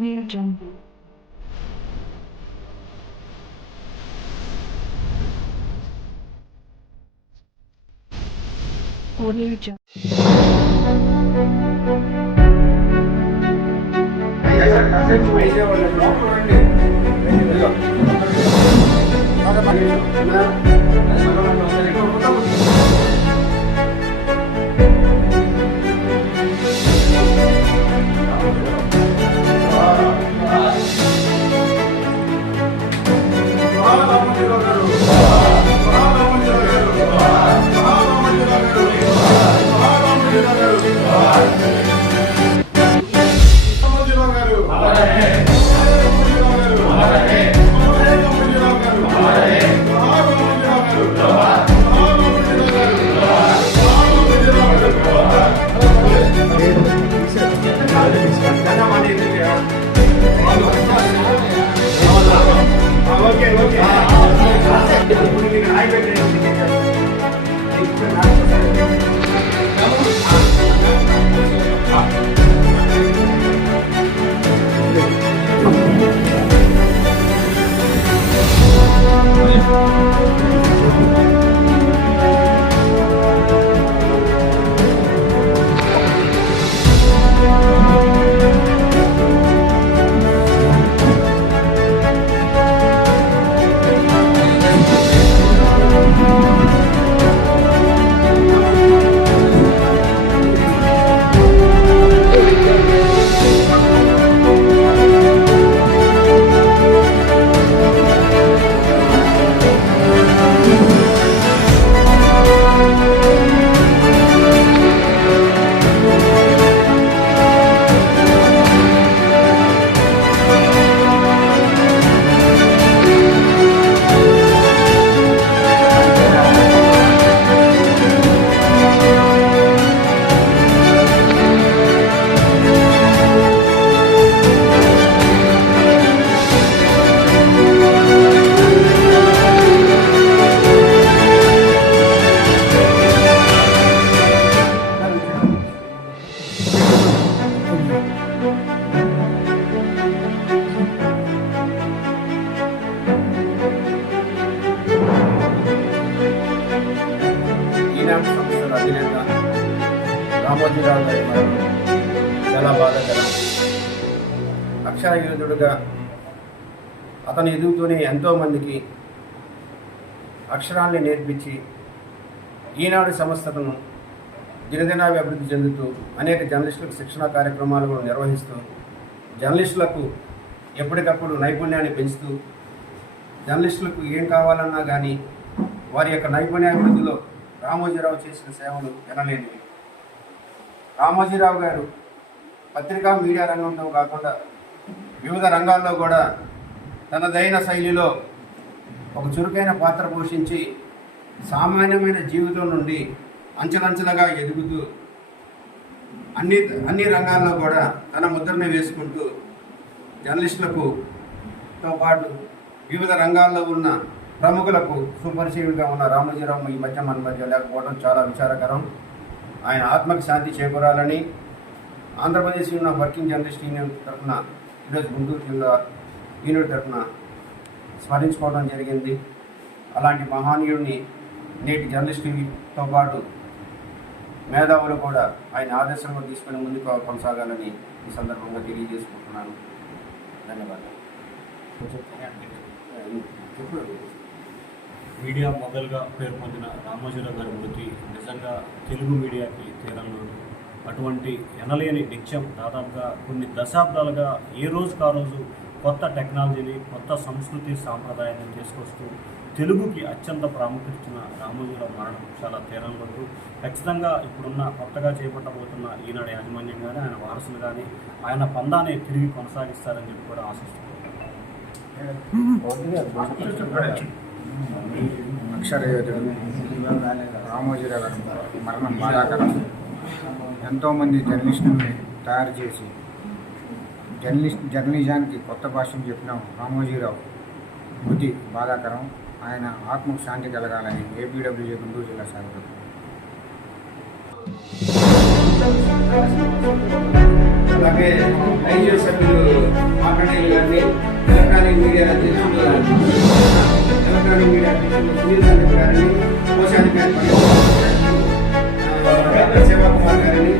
Audio Jungle. Audio Jungle. సంస్థల అధినేత రామోజీరావు గారి మరణం చాలా బాధాకరం. అక్షర యోధుడుగా అతను ఎదుగుతూనే ఎంతోమందికి అక్షరాల్ని నేర్పించి ఈనాడు సంస్థను దినదినాభివృద్ధి చెందుతూ అనేక జర్నలిస్టులకు శిక్షణ కార్యక్రమాలు కూడా నిర్వహిస్తూ జర్నలిస్టులకు ఎప్పటికప్పుడు నైపుణ్యాన్ని పెంచుతూ జర్నలిస్టులకు ఏం కావాలన్నా కానీ వారి యొక్క నైపుణ్యాభివృద్ధిలో రామోజీరావు చేసిన సేవలు ఎనలేనివి. రామోజీరావు గారు పత్రికా మీడియా రంగంలో కాకుండా వివిధ రంగాల్లో కూడా తనదైన శైలిలో ఒక చురుకైన పాత్ర పోషించి సామాన్యమైన జీవితం నుండి అంచెలంచెలుగా ఎదుగుతూ అన్ని రంగాల్లో కూడా తన ముద్రని వేసుకుంటూ జర్నలిస్టులకు తో పాటు వివిధ రంగాల్లో ఉన్న ప్రముఖులకు సుపరిచయుడిగా ఉన్న రామోజీరావు ఈ మధ్య మన మధ్య లేకపోవడం చాలా విచారకరం. ఆయన ఆత్మకి శాంతి చేకూరాలని ఆంధ్రప్రదేశ్ ఉన్న వర్కింగ్ జర్నలిస్ట్ యూనియన్ తరఫున ఈరోజు గుంటూరు జిల్లా యూనిట్ తరఫున స్మరించుకోవడం జరిగింది. అలాంటి మహానీయుడిని నేటి జర్నలిస్టులతో పాటు మేధావులు కూడా ఆయన ఆదర్శంగా తీసుకుని ముందుకు కొనసాగాలని ఈ సందర్భంగా తెలియజేసుకుంటున్నాను. ధన్యవాదాలు. మీడియా మొదలుగా పేరు పొందిన రామోజీరావు గారి మృతి నిజంగా తెలుగు మీడియాకి తీరంలో అటువంటి ఎనలేని నిత్యం దాదాపుగా కొన్ని దశాబ్దాలుగా ఏ రోజుకు ఆ రోజు కొత్త టెక్నాలజీని కొత్త సంస్కృతి సాంప్రదాయాన్ని తీసుకొస్తూ తెలుగుకి అత్యంత ప్రాముఖ్యత ఇచ్చిన రామోజీరావు మరణం చాలా తీరంలో ఖచ్చితంగా ఇప్పుడున్న కొత్తగా చేపట్టబోతున్న ఈనాడు యాజమాన్యం కానీ ఆయన వారసులు కానీ ఆయన పందాన్ని తిరిగి కొనసాగిస్తారని చెప్పి కూడా ఆశిస్తున్నారు. అక్షర యోధుడు రామోజీరావు గారి మరణం బాధాకరం. ఎంతోమంది జర్నలిస్టుల్ని తయారు చేసి జర్నలిజానికి కొత్త భాషను చెప్పిన రామోజీరావు మృతి బాధాకరం. ఆయన ఆత్మకు శాంతి కలగాలని ఏపీడబ్ల్యూజే గుంటూరు జిల్లా శాఖ అలాగే ఐజీ సభ్యులు గారిని, ఎలక్ట్రానిక్ మీడియా అధ్యక్షులు సునీల్ సందీప్ గారిని, కోశాధికారి డాక్టర్ శివకుమార్ గారిని